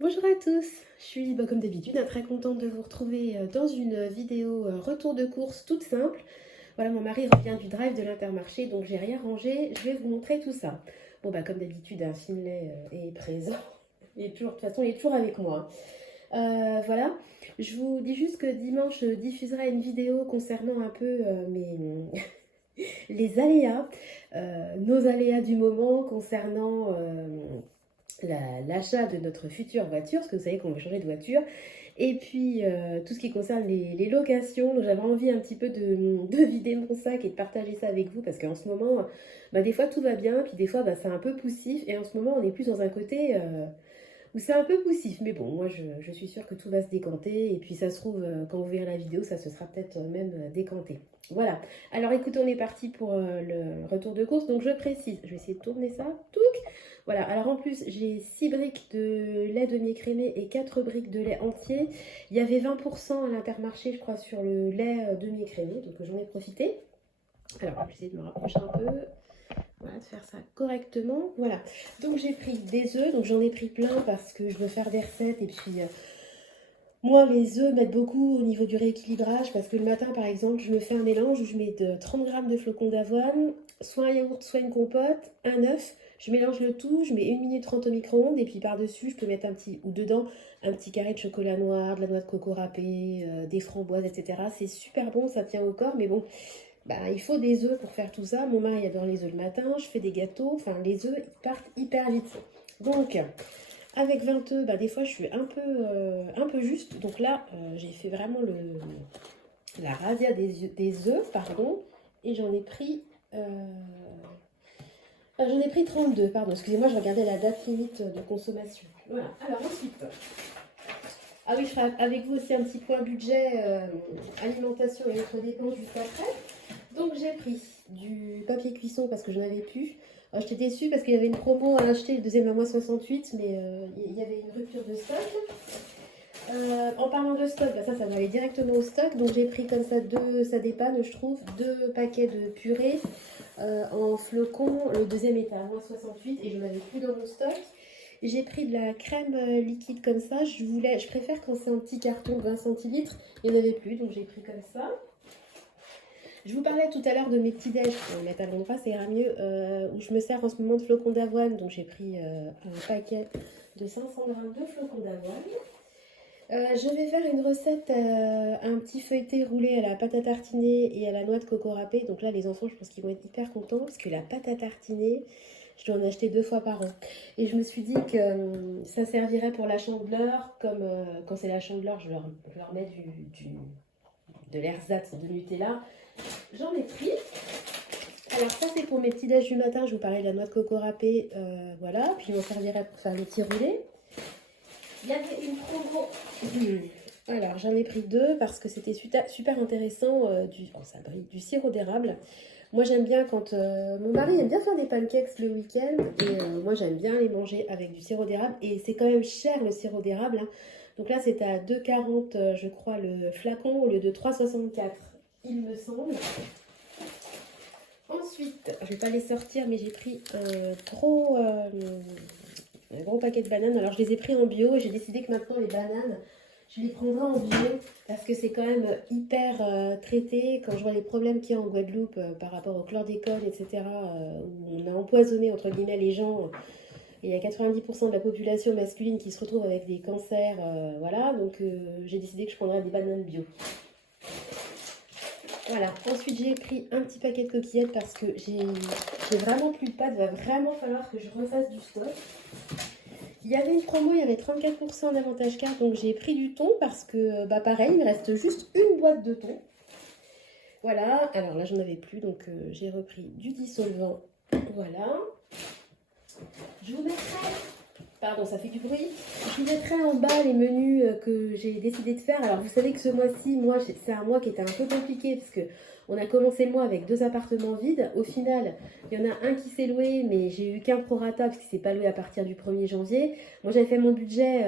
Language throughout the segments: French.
Bonjour à tous, je suis comme d'habitude très contente de vous retrouver dans une vidéo retour de course toute simple. Voilà, mon mari revient du drive de l'Intermarché, donc j'ai rien rangé, je vais vous montrer tout ça. Bon comme d'habitude, un Finlay est présent, il est toujours, de toute façon il est toujours avec moi. Voilà, je vous dis juste que dimanche je diffuserai une vidéo concernant un peu les aléas, nos aléas du moment concernant l'achat de notre future voiture, parce que vous savez qu'on va changer de voiture, et puis tout ce qui concerne les locations. Donc j'avais envie un petit peu de vider mon sac et de partager ça avec vous, parce qu'en ce moment, des fois tout va bien, puis des fois c'est un peu poussif, et en ce moment on est plus dans un côté où c'est un peu poussif. Mais bon, moi je suis sûre que tout va se décanter, et puis ça se trouve, quand vous verrez la vidéo, ça se sera peut-être même décanté. Voilà, alors écoutez, on est parti pour le retour de course, donc je précise, je vais essayer de tourner ça, touc. Voilà, alors en plus j'ai 6 briques de lait demi-écrémé et 4 briques de lait entier. Il y avait 20% à l'Intermarché, je crois, sur le lait demi-écrémé, donc j'en ai profité. Alors, je vais essayer de me rapprocher un peu, voilà, de faire ça correctement. Voilà, donc j'ai pris des œufs, donc j'en ai pris plein parce que je veux faire des recettes, et puis moi, les œufs m'aident beaucoup au niveau du rééquilibrage, parce que le matin, par exemple, je me fais un mélange où je mets 30 grammes de flocons d'avoine, soit un yaourt, soit une compote, un œuf. Je mélange le tout, je mets 1 minute 30 au micro-ondes, et puis par-dessus, je peux mettre ou dedans, un petit carré de chocolat noir, de la noix de coco râpée, des framboises, etc. C'est super bon, ça tient au corps, mais bon, il faut des œufs pour faire tout ça. Mon mari adore les œufs le matin, je fais des gâteaux, enfin, les œufs, ils partent hyper vite. Donc, avec 20 œufs, des fois je suis un peu juste. Donc là, j'ai fait vraiment la razzia des œufs, pardon. Et j'en ai pris 32, pardon. Excusez-moi, je regardais la date limite de consommation. Voilà. Alors ensuite, ah oui, je ferai avec vous aussi un petit point budget alimentation et autres dépenses juste après. Donc j'ai pris du papier cuisson parce que je n'en avais plus. J'étais déçue parce qu'il y avait une promo à acheter, le deuxième à moins 68, mais il y avait une rupture de stock. En parlant de stock, ça va aller directement au stock. Donc j'ai pris comme ça ça dépanne, je trouve, 2 paquets de purée en flocons. Le deuxième était à moins 68 et je n'en avais plus dans mon stock. J'ai pris de la crème liquide comme ça. Je préfère quand c'est un petit carton de 20 centilitres. Il n'y en avait plus, donc j'ai pris comme ça. Je vous parlais tout à l'heure de mes petits déj, on va mettre à l'endroit, ça ira mieux, où je me sers en ce moment de flocons d'avoine. Donc j'ai pris un paquet de 500 grammes de flocons d'avoine. Je vais faire une recette, un petit feuilleté roulé à la pâte à tartiner et à la noix de coco râpée. Donc là, les enfants, je pense qu'ils vont être hyper contents, parce que la pâte à tartiner, je dois en acheter 2 fois par an. Et je me suis dit que ça servirait pour la chandeleur, comme quand c'est la chandeleur, je leur mets de l'ersatz de Nutella. J'en ai pris. Alors ça, c'est pour mes petits déj du matin. Je vous parlais de la noix de coco râpée, voilà. Puis il m'en servirait pour faire les petits roulés. Il y avait une promo. Alors j'en ai pris 2 parce que c'était super intéressant, ça brille, du sirop d'érable. Moi j'aime bien quand mon mari aime bien faire des pancakes le week-end, et moi j'aime bien les manger avec du sirop d'érable, et c'est quand même cher le sirop d'érable, hein. Donc là c'était à 2,40 je crois le flacon, au lieu de 3,64 il me semble. Ensuite, je ne vais pas les sortir, mais j'ai pris un gros paquet de bananes. Alors je les ai pris en bio, et j'ai décidé que maintenant les bananes, je les prendrai en bio, parce que c'est quand même hyper traité. Quand je vois les problèmes qu'il y a en Guadeloupe par rapport au chlordécone, etc., où on a empoisonné entre guillemets les gens, et il y a 90% de la population masculine qui se retrouve avec des cancers, voilà. Donc j'ai décidé que je prendrais des bananes bio. Voilà, ensuite j'ai pris un petit paquet de coquillettes parce que j'ai vraiment plus de pâtes, il va vraiment falloir que je refasse du stock. Il y avait une promo, il y avait 34% d'avantage carte, donc j'ai pris du thon parce que, pareil, il me reste juste une boîte de thon. Voilà, alors là j'en avais plus, donc j'ai repris du dissolvant, voilà. Je vous mettrai, pardon ça fait du bruit, je vous mettrai en bas les menus que j'ai décidé de faire. Alors vous savez que ce mois-ci, c'est un mois qui était un peu compliqué, parce que on a commencé le mois avec 2 appartements vides. Au final, il y en a un qui s'est loué, mais j'ai eu qu'un prorata parce qu'il ne s'est pas loué à partir du 1er janvier. Moi, j'avais fait mon budget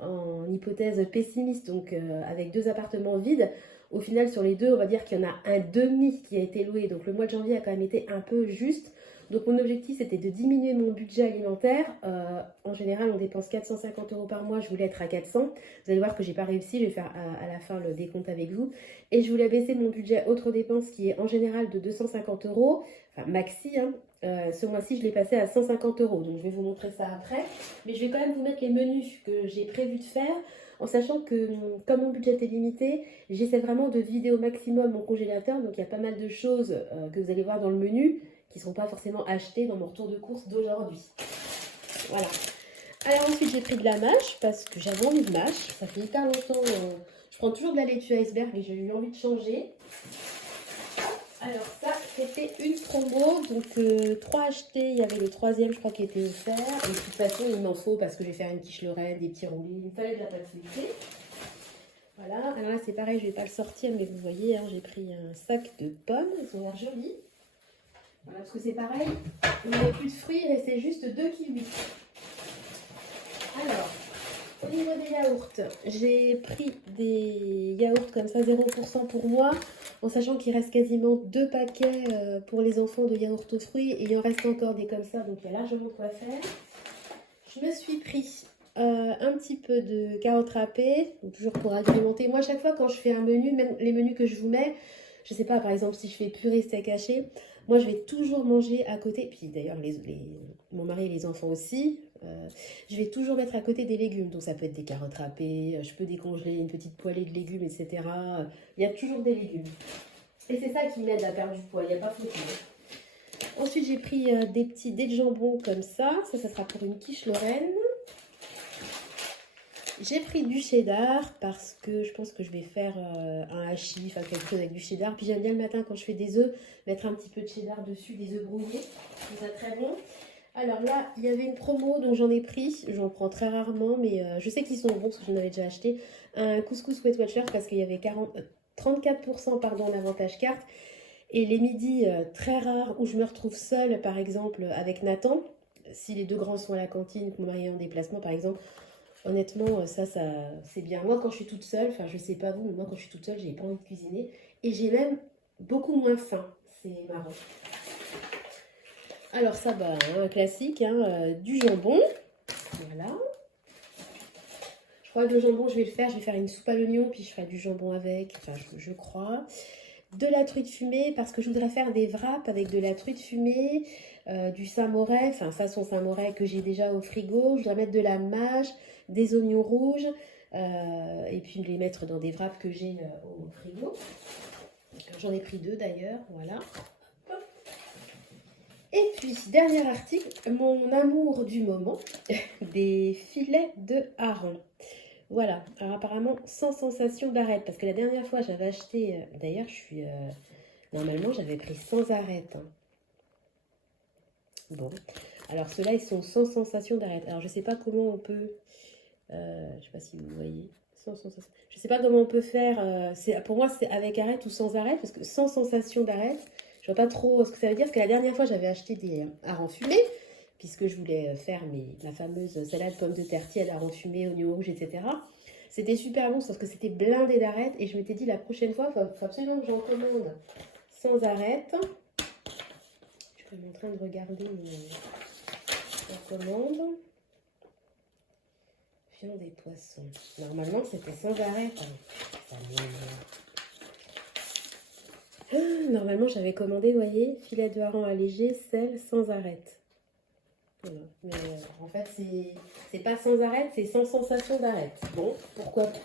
en hypothèse pessimiste, donc avec 2 appartements vides. Au final, sur les 2, on va dire qu'il y en a un demi qui a été loué. Donc le mois de janvier a quand même été un peu juste. Donc mon objectif c'était de diminuer mon budget alimentaire. En général on dépense 450 € par mois, je voulais être à 400. Vous allez voir que j'ai pas réussi, je vais faire à la fin le décompte avec vous. Et je voulais baisser mon budget autres dépenses qui est en général de 250 €, enfin maxi. Hein. Ce mois-ci je l'ai passé à 150 €, donc je vais vous montrer ça après. Mais je vais quand même vous mettre les menus que j'ai prévu de faire. En sachant que comme mon budget est limité, j'essaie vraiment de vider au maximum mon congélateur. Donc il y a pas mal de choses que vous allez voir dans le menu qui ne seront pas forcément achetées dans mon retour de course d'aujourd'hui. Voilà. Alors ensuite j'ai pris de la mâche parce que j'avais envie de mâche. Ça fait hyper longtemps. Je prends toujours de la laitue iceberg mais j'ai eu envie de changer. Alors ça, c'était une promo, donc 3 achetés, il y avait le troisième, je crois, qui était offert. Et de toute façon, il m'en faut parce que je vais faire une quiche Lorraine, des petits roulis, il me fallait de la pâte feuilletée. Voilà, alors là c'est pareil, je ne vais pas le sortir, mais vous voyez, hein, j'ai pris un sac de pommes, elles ont l'air jolies. Voilà, parce que c'est pareil, il n'y avait plus de fruits, il restait juste 2 kiwis. Alors, au niveau des yaourts, j'ai pris des yaourts comme ça, 0% pour moi, en sachant qu'il reste quasiment 2 paquets pour les enfants de yaourts aux fruits, et il en reste encore des comme ça, donc il y a largement quoi faire. Je me suis pris un petit peu de carottes râpées, donc toujours pour agrémenter. Moi, chaque fois quand je fais un menu, même les menus que je vous mets, je sais pas, par exemple, si je fais purée steak haché, moi je vais toujours manger à côté, puis d'ailleurs mon mari et les enfants aussi, je vais toujours mettre à côté des légumes. Donc ça peut être des carottes râpées, je peux décongeler une petite poêlée de légumes, etc. Il y a toujours des légumes. Et c'est ça qui m'aide à perdre du poids, il n'y a pas photo. Ensuite j'ai pris des petits dés de jambon comme ça sera pour une quiche Lorraine. J'ai pris du cheddar parce que je pense que je vais faire un hachis, enfin quelque chose avec du cheddar. Puis j'aime bien le matin quand je fais des œufs, mettre un petit peu de cheddar dessus, des œufs brouillés. C'est ça très bon. Alors là, il y avait une promo dont j'en ai pris. J'en prends très rarement, mais je sais qu'ils sont bons parce que j'en avais déjà acheté. Un couscous Weight Watcher parce qu'il y avait 34% pardon, d'avantage carte. Et les midis très rares où je me retrouve seule, par exemple, avec Nathan. Si les deux grands sont à la cantine, que mon mari est en déplacement, par exemple. Honnêtement, ça c'est bien. Moi, quand je suis toute seule, enfin, je sais pas vous, mais moi, quand je suis toute seule, j'ai pas envie de cuisiner. Et j'ai même beaucoup moins faim. C'est marrant. Alors ça, bah, un classique, hein, du jambon. Voilà. Je crois que le jambon, je vais faire une soupe à l'oignon, puis je ferai du jambon avec, enfin, je crois. De la truite fumée, parce que je voudrais faire des wraps avec de la truite fumée, du Saint-Moré, enfin façon Saint-Moré que j'ai déjà au frigo. Je voudrais mettre de la mâche, des oignons rouges, et puis les mettre dans des wraps que j'ai au frigo. J'en ai pris 2 d'ailleurs, voilà. Et puis, dernier article, mon amour du moment, des filets de hareng. Voilà, alors apparemment sans sensation d'arête, parce que la dernière fois j'avais acheté, d'ailleurs normalement j'avais pris sans arête. Hein. Bon, alors ceux-là ils sont sans sensation d'arête. Alors je sais pas comment on peut, je sais pas si vous voyez, sans sensation. Je sais pas comment on peut faire, pour moi c'est avec arête ou sans arête, parce que sans sensation d'arête, je vois pas trop ce que ça veut dire, parce que la dernière fois j'avais acheté des harengs fumés, puisque je voulais faire ma fameuse salade pommes de terre tiède, harengs fumés, oignons rouges, etc. C'était super bon, sauf que c'était blindé d'arêtes. Et je m'étais dit, la prochaine fois, il faut absolument que j'en commande sans arête. Je suis en train de regarder ma commande. Viande et poissons. Normalement, c'était sans arête. Normalement, j'avais commandé, vous voyez, filet de hareng allégé, sel, sans arête. Voilà. Mais en fait, c'est pas sans arête, c'est sans sensation d'arête. Bon, pourquoi pas?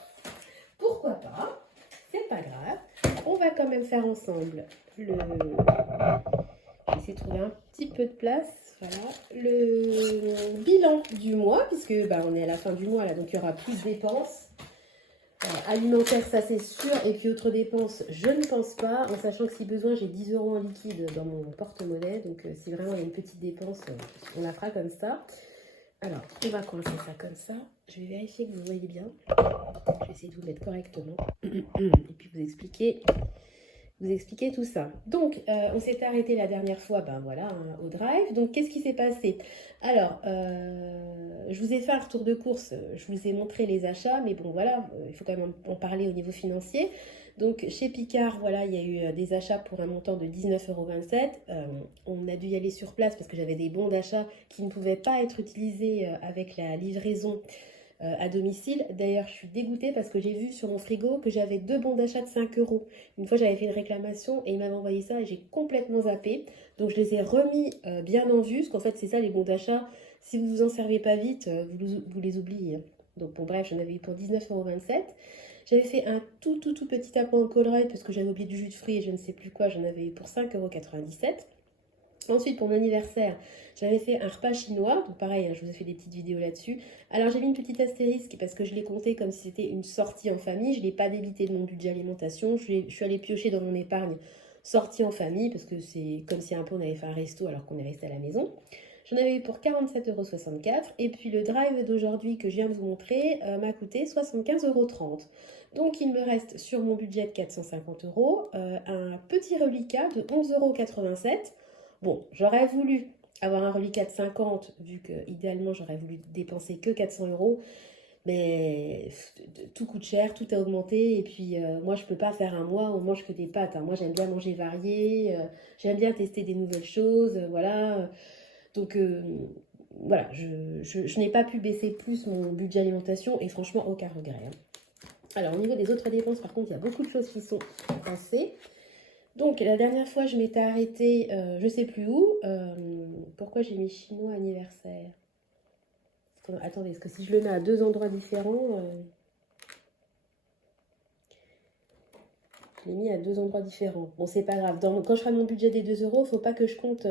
Pourquoi pas? C'est pas grave. On va quand même faire ensemble je vais essayer de trouver un petit peu de place. Voilà. Le bilan du mois, puisque bah, on est à la fin du mois, là, donc il y aura plus de dépenses. Alimentaire, ça c'est sûr. Et puis autres dépenses, je ne pense pas. En sachant que si besoin, j'ai 10 € en liquide dans mon porte-monnaie. Donc si vraiment il y a une petite dépense, on la fera comme ça. Alors, on va commencer ça comme ça. Je vais vérifier que vous voyez bien. Je vais essayer de vous mettre correctement. Et puis vous expliquer tout ça. Donc, on s'est arrêté la dernière fois, ben voilà, hein, au drive. Donc, qu'est-ce qui s'est passé? Alors, je vous ai fait un retour de course, je vous ai montré les achats, mais bon voilà, il faut quand même en parler au niveau financier. Donc chez Picard, voilà, il y a eu des achats pour un montant de 19,27 €. On a dû y aller sur place parce que j'avais des bons d'achat qui ne pouvaient pas être utilisés avec la livraison à domicile. D'ailleurs, je suis dégoûtée parce que j'ai vu sur mon frigo que j'avais 2 bons d'achat de 5 euros. Une fois, j'avais fait une réclamation et ils m'avaient envoyé ça et j'ai complètement zappé. Donc, je les ai remis bien en vue, parce qu'en fait, c'est ça les bons d'achat. Si vous vous en servez pas vite, vous les oubliez. Donc, bon, bref, j'en avais eu pour 19,27 €. J'avais fait un tout petit appoint au Colruyt parce que j'avais oublié du jus de fruits et je ne sais plus quoi. J'en avais eu pour 5,97 €. Ensuite, pour mon anniversaire, j'avais fait un repas chinois. Donc pareil, hein, je vous ai fait des petites vidéos là-dessus. Alors j'ai mis une petite astérisque parce que je l'ai compté comme si c'était une sortie en famille. Je ne l'ai pas débité de mon budget alimentation. Je suis allée piocher dans mon épargne sortie en famille parce que c'est comme si un peu on avait fait un resto alors qu'on est resté à la maison. J'en avais eu pour 47,64 €. Et puis le drive d'aujourd'hui que je viens de vous montrer m'a coûté 75,30 €. Donc il me reste sur mon budget de 450 € un petit reliquat de 11,87 €. Bon, j'aurais voulu avoir un reliquat de 50, vu que idéalement j'aurais voulu dépenser que 400 €, mais tout coûte cher, tout a augmenté, et puis moi je peux pas faire un mois où on mange que des pâtes, hein. Moi j'aime bien manger varié, j'aime bien tester des nouvelles choses, voilà. Donc voilà, je n'ai pas pu baisser plus mon budget alimentation et franchement aucun regret, hein. Alors au niveau des autres dépenses, par contre, il y a beaucoup de choses qui sont passées. Donc, la dernière fois, je m'étais arrêtée, je sais plus où. Pourquoi j'ai mis chinois anniversaire? Attendez, parce que si je le mets à 2 endroits différents, je l'ai mis à 2 endroits différents. Bon, c'est pas grave. Quand je ferai mon budget des 2 €, faut pas que je compte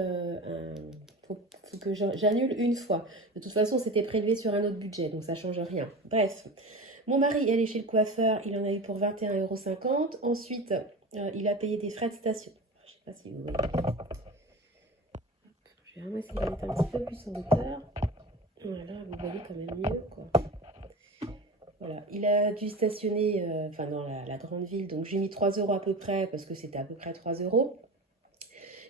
faut que j'annule une fois. De toute façon, c'était prélevé sur un autre budget, donc ça change rien. Bref, mon mari est allé chez le coiffeur, il en a eu pour 21,50 €. Ensuite, il a payé des frais de station. Je sais pas si vous voyez. Je vais vraiment essayer de mettre un petit peu plus en hauteur. Voilà, vous voyez quand même mieux, quoi. Voilà, il a dû stationner dans la grande ville, donc j'ai mis 3 € à peu près, parce que c'était à peu près 3 €.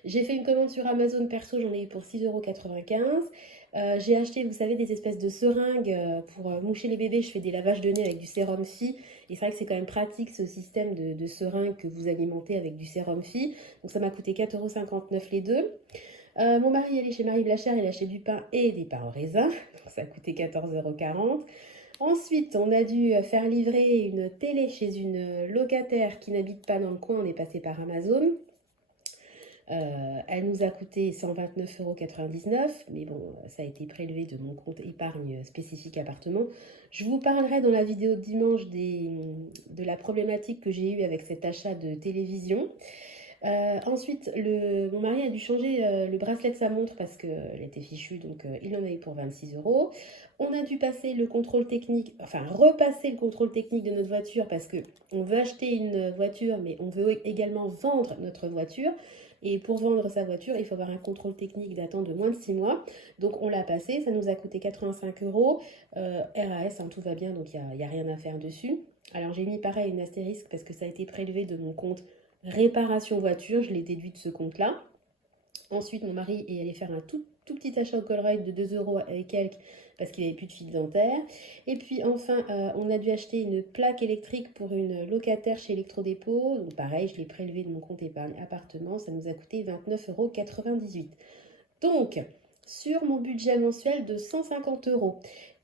J'ai fait une commande sur Amazon perso, j'en ai eu pour 6,95 €. J'ai acheté, vous savez, des espèces de seringues pour moucher les bébés. Je fais des lavages de nez avec du sérum Phi. Et c'est vrai que c'est quand même pratique ce système de seringues que vous alimentez avec du sérum Phi. Donc ça m'a coûté 4,59 € les deux. Mon mari est allé chez Marie Blachère, il a acheté du pain et des pains au raisin. Donc ça a coûté 14,40 €. Ensuite, on a dû faire livrer une télé chez une locataire qui n'habite pas dans le coin. On est passé par Amazon. Elle nous a coûté 129,99 €, mais bon, ça a été prélevé de mon compte épargne spécifique appartement. Je vous parlerai dans la vidéo de dimanche de la problématique que j'ai eue avec cet achat de télévision. Ensuite, mon mari a dû changer le bracelet de sa montre parce qu'elle était fichue, donc il en a eu pour 26 €. On a dû passer le contrôle technique, enfin repasser le contrôle technique de notre voiture parce qu'on veut acheter une voiture, mais on veut également vendre notre voiture. Et pour vendre sa voiture, il faut avoir un contrôle technique datant de moins de 6 mois. Donc on l'a passé, ça nous a coûté 85 €. RAS, hein, tout va bien, donc il n'y a rien à faire dessus. Alors j'ai mis pareil une astérisque parce que ça a été prélevé de mon compte réparation voiture, je l'ai déduit de ce compte-là. Ensuite, mon mari est allé faire un tout petit achat au Colruyt de 2 € et quelques parce qu'il n'avait plus de fil dentaire. Et puis enfin, on a dû acheter une plaque électrique pour une locataire chez Electrodépôt. Donc pareil, je l'ai prélevé de mon compte épargne appartement. Ça nous a coûté 29,98 €. Donc, sur mon budget mensuel de 150 €,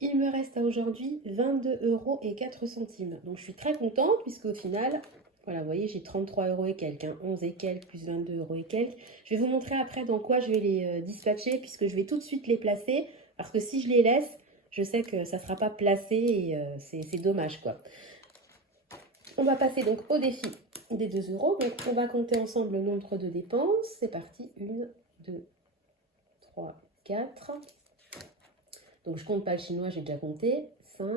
il me reste à aujourd'hui 22,04 €. Donc je suis très contente puisqu'au final, voilà, vous voyez, j'ai 33 € et quelques, hein, 11 et quelques plus 22 € et quelques. Je vais vous montrer après dans quoi je vais les dispatcher puisque je vais tout de suite les placer parce que si je les laisse, je sais que ça ne sera pas placé et c'est dommage, quoi. On va passer donc au défi des 2 €. Donc on va compter ensemble le nombre de dépenses. C'est parti, 1, 2, 3, 4. Donc je compte pas le chinois, j'ai déjà compté. 5,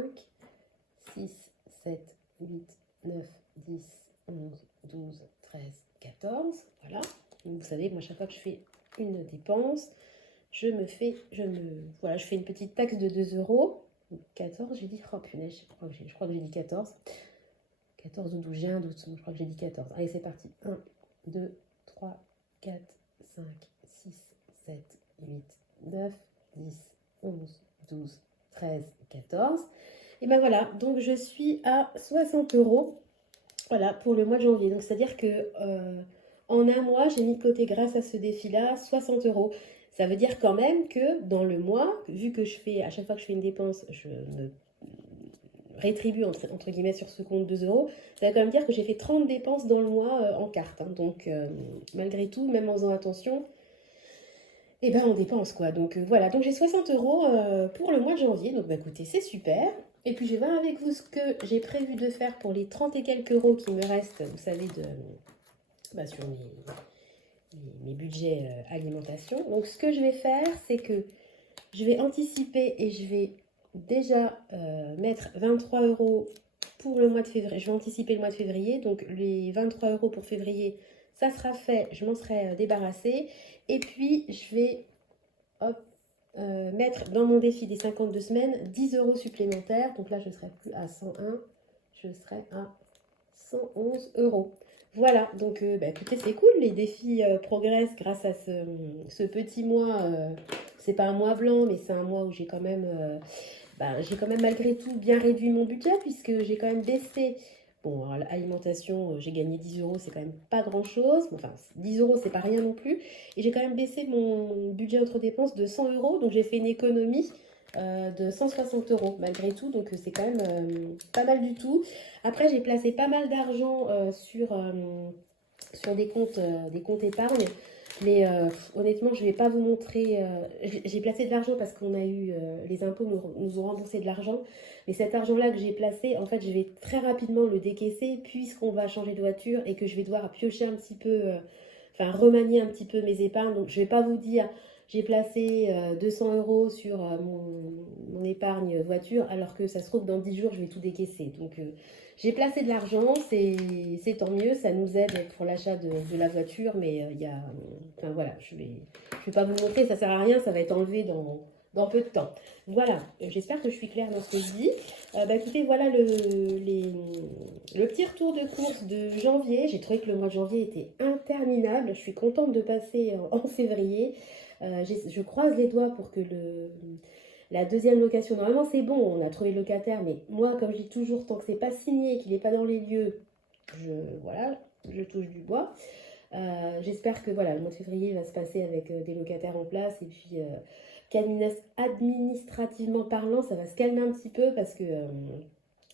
6, 7, 8, 9, 10, 11, 12, 13, 14. Voilà. Donc vous savez, moi, chaque fois que je fais une dépense, je fais une petite taxe de 2 €. 14, j'ai dit, oh punaise, je crois que j'ai dit 14. 14 ou 12, j'ai un doute, je crois que j'ai dit 14. Allez, c'est parti. 1, 2, 3, 4, 5, 6, 7, 8, 9, 10, 11, 12, 13, 14. Et ben voilà, donc je suis à 60 euros. Voilà, pour le mois de janvier. Donc, c'est-à-dire que en un mois, j'ai mis de côté, grâce à ce défi-là, 60 euros. Ça veut dire quand même que dans le mois, vu que je fais, à chaque fois que je fais une dépense, je me rétribue entre guillemets sur ce compte 2 euros, ça veut quand même dire que j'ai fait 30 dépenses dans le mois en carte. Hein. Donc, malgré tout, même en faisant attention, eh ben, on dépense quoi. Donc, voilà. Donc, j'ai 60 euros pour le mois de janvier. Donc, bah, écoutez, c'est super. Et puis, je vais voir avec vous ce que j'ai prévu de faire pour les 30 et quelques euros qui me restent, vous savez, sur mes budgets alimentation. Donc, ce que je vais faire, c'est que je vais anticiper et je vais déjà mettre 23 euros pour le mois de février. Je vais anticiper le mois de février. Donc, les 23 euros pour février, ça sera fait. Je m'en serai débarrassée. Et puis, je vais mettre dans mon défi des 52 semaines 10 euros supplémentaires. Donc là, je ne serai plus à 101, je serai à 111 euros. Voilà, donc écoutez, c'est cool, les défis progressent grâce à ce petit mois. C'est pas un mois blanc, mais c'est un mois où j'ai quand même malgré tout bien réduit mon budget, puisque j'ai quand même baissé. Bon, alors, l'alimentation, j'ai gagné 10 euros, c'est quand même pas grand-chose. Enfin, 10 euros, c'est pas rien non plus. Et j'ai quand même baissé mon budget autres dépenses de 100 euros. Donc, j'ai fait une économie de 160 euros malgré tout. Donc, c'est quand même pas mal du tout. Après, j'ai placé pas mal d'argent sur des comptes épargne. Mais honnêtement, je ne vais pas vous montrer. J'ai placé de l'argent parce qu'on a eu. Les impôts nous ont remboursé de l'argent. Mais cet argent-là que j'ai placé, en fait, je vais très rapidement le décaisser puisqu'on va changer de voiture et que je vais devoir piocher un petit peu. Remanier un petit peu mes épargnes. Donc, je ne vais pas vous dire. J'ai placé 200 euros sur mon épargne voiture, alors que ça se trouve, dans 10 jours, je vais tout décaisser. Donc, j'ai placé de l'argent, c'est tant mieux, ça nous aide pour l'achat de la voiture, mais il y a... Enfin voilà, je vais pas vous montrer, ça sert à rien, ça va être enlevé dans peu de temps. Voilà, j'espère que je suis claire dans ce que je dis. Écoutez, voilà le petit retour de course de janvier. J'ai trouvé que le mois de janvier était interminable. Je suis contente de passer en février. Je croise les doigts pour que la deuxième location, normalement c'est bon, on a trouvé le locataire, mais moi, comme je dis toujours, tant que c'est pas signé, qu'il n'est pas dans les lieux, je touche du bois. J'espère que voilà, le mois de février va se passer avec des locataires en place et puis qu'administrativement parlant, ça va se calmer un petit peu parce que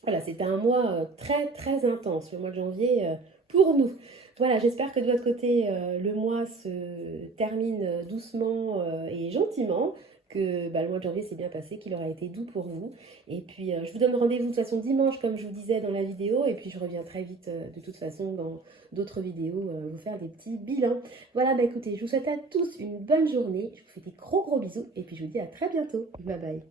voilà, c'était un mois très très intense, le mois de janvier pour nous. Voilà, j'espère que de votre côté, le mois se termine doucement et gentiment, que le mois de janvier s'est bien passé, qu'il aura été doux pour vous. Et puis, je vous donne rendez-vous de toute façon dimanche, comme je vous disais dans la vidéo, et puis je reviens très vite de toute façon dans d'autres vidéos, vous faire des petits bilans. Voilà, écoutez, je vous souhaite à tous une bonne journée, je vous fais des gros bisous, et puis je vous dis à très bientôt. Bye bye.